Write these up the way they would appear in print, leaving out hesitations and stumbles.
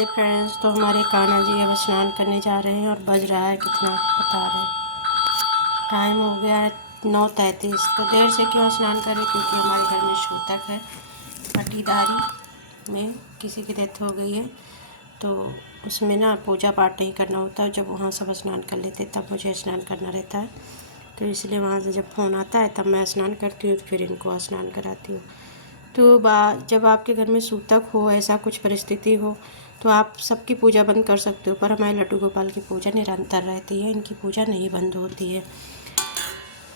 Radhe friends. तो हमारे कान्हा जी अब स्नान करने जा रहे हैं और बज रहा है कितना बता रहे हैं, टाइम हो गया है 9:33। तो देर से क्यों स्नान करें, क्योंकि हमारे घर में सूतक है, पटीदारी में किसी की डेथ हो गई है। तो उसमें ना पूजा पाठ नहीं करना होता है। जब वहाँ सब स्नान कर लेते तब मुझे स्नान करना रहता है। तो इसलिए वहाँ से जब फ़ोन आता है तब मैं स्नान करती हूँ, तो फिर इनको स्नान कराती हूँ। तो जब आपके घर में सूतक हो, ऐसा कुछ परिस्थिति हो, तो आप सबकी पूजा बंद कर सकते हो, पर हमारे लड्डू गोपाल की पूजा निरंतर रहती है। इनकी पूजा नहीं बंद होती है,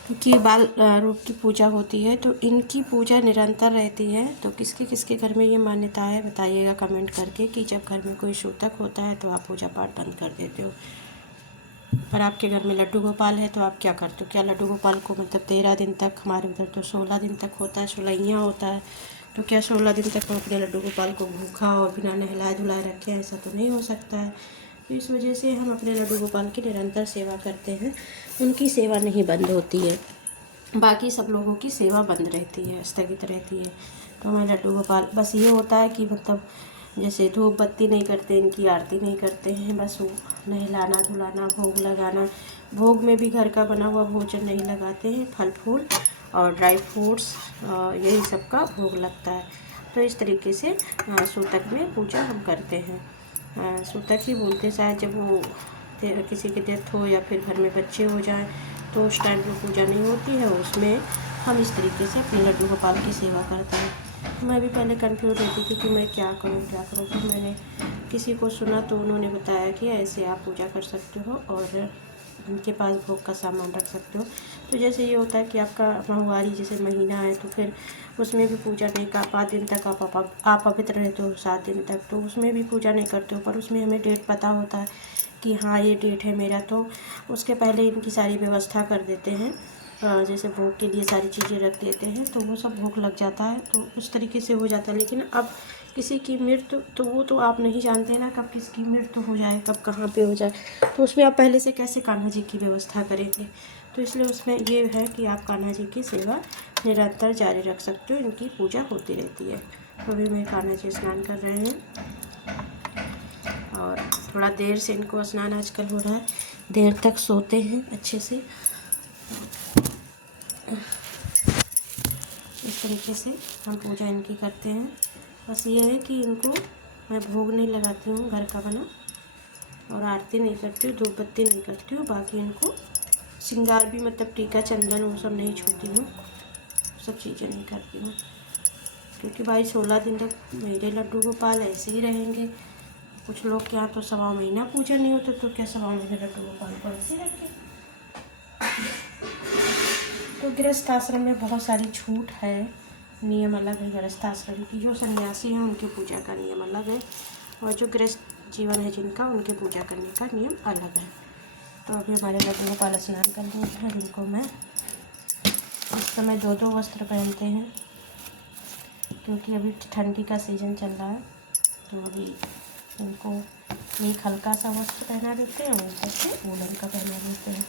क्योंकि बाल रूप की पूजा होती है, तो इनकी पूजा निरंतर रहती है। तो किसके किसके घर में ये मान्यता है बताइएगा कमेंट करके, कि जब घर में कोई सूतक होता है तो आप पूजा पाठ बंद कर देते हो। पर आपके घर में लड्डू गोपाल है तो आप क्या करते हो? क्या लड्डू गोपाल को मतलब 13 दिन तक, हमारे उधर तो 16 दिन तक होता है, 16 होता है, तो क्या 16 दिन तक हम अपने लड्डू गोपाल को भूखा और बिना नहलाए धुलाए रखें? ऐसा तो नहीं हो सकता है। तो इस वजह से हम अपने लड्डू गोपाल की निरंतर सेवा करते हैं, उनकी सेवा नहीं बंद होती है। बाकी सब लोगों की सेवा बंद रहती है, स्थगित रहती है। तो हमारे लड्डू गोपाल बस ये होता है कि मतलब जैसे धूप बत्ती नहीं करते, इनकी आरती नहीं करते हैं, बस वो नहलाना धुलाना, भोग लगाना। भोग में भी घर का बना हुआ भोजन नहीं लगाते हैं, फल फूल और ड्राई फ्रूट्स यही सब का भोग लगता है। तो इस तरीके से सूतक में पूजा हम करते हैं। सूतक ही बोलते शायद, जब वो किसी की डेथ हो या फिर घर में बच्चे हो जाएं तो उस टाइम पर पूजा नहीं होती है, उसमें हम इस तरीके से अपने लड्डू गोपाल की सेवा करते हैं। मैं भी पहले कंफ्यूज रहती थी कि मैं क्या करूँ। फिर मैंने किसी को सुना तो उन्होंने बताया कि ऐसे आप पूजा कर सकते हो और उनके पास भोग का सामान रख सकते हो। तो जैसे ये होता है कि आपका माहवारी जैसे महीना है, तो फिर उसमें भी पूजा नहीं कर 5 दिन तक आप पवित्र रहते हो, 7 दिन तक, तो उसमें भी पूजा नहीं करते हो। पर उसमें हमें डेट पता होता है कि हाँ ये डेट है मेरा, तो उसके पहले इनकी सारी व्यवस्था कर देते हैं। जैसे भोग के लिए सारी चीज़ें रख देते हैं, तो वो सब भोग लग जाता है, तो उस तरीके से हो जाता है। लेकिन अब किसी की मृत्यु तो वो तो आप नहीं जानते ना, कब किसकी मृत्यु हो जाए, कब कहाँ पे हो जाए, तो उसमें आप पहले से कैसे कान्हा जी की व्यवस्था करेंगे? तो इसलिए उसमें ये है कि आप कान्हा जी की सेवा निरंतर जारी रख सकते हो, इनकी पूजा होती रहती है। तो अभी मैं कान्हा जी स्नान कर रहे हैं और थोड़ा देर से इनको स्नान आजकल हो रहा है, देर तक सोते हैं अच्छे से। इस तरीके से हम पूजा इनकी करते हैं। बस ये है कि इनको मैं भोग नहीं लगाती हूँ घर का बना, और आरती नहीं करती हूँ, धूप बत्ती नहीं करती हूँ। बाकी इनको श्रृंगार भी मतलब टीका चंदन वो सब नहीं छूती हूँ, सब चीज़ें नहीं करती हूँ, क्योंकि भाई 16 दिन तक मेरे लड्डू गोपाल ऐसे ही रहेंगे। कुछ लोग के यहाँ तो 1.25 महीना पूजा नहीं होता, तो क्या 1.25 महीने लड्डू गोपाल को ऐसे रखें? तो गृहस्थ आश्रम में बहुत सारी छूट है, नियम अलग है गृहस्थ आश्रम की। जो सन्यासी हैं उनकी पूजा का नियम अलग है, और जो गृहस्थ जीवन है जिनका, उनके पूजा करने का नियम अलग है। तो अभी हमारे लड्डू गोपाल स्नान कर रहे हैं, जिनको मैं इस समय 2-2 वस्त्र पहनते हैं, क्योंकि अभी ठंडी का सीज़न चल रहा है। तो अभी इनको एक हल्का सा वस्त्र पहना देते हैं और ऊपर से वूलन का पहना देते हैं।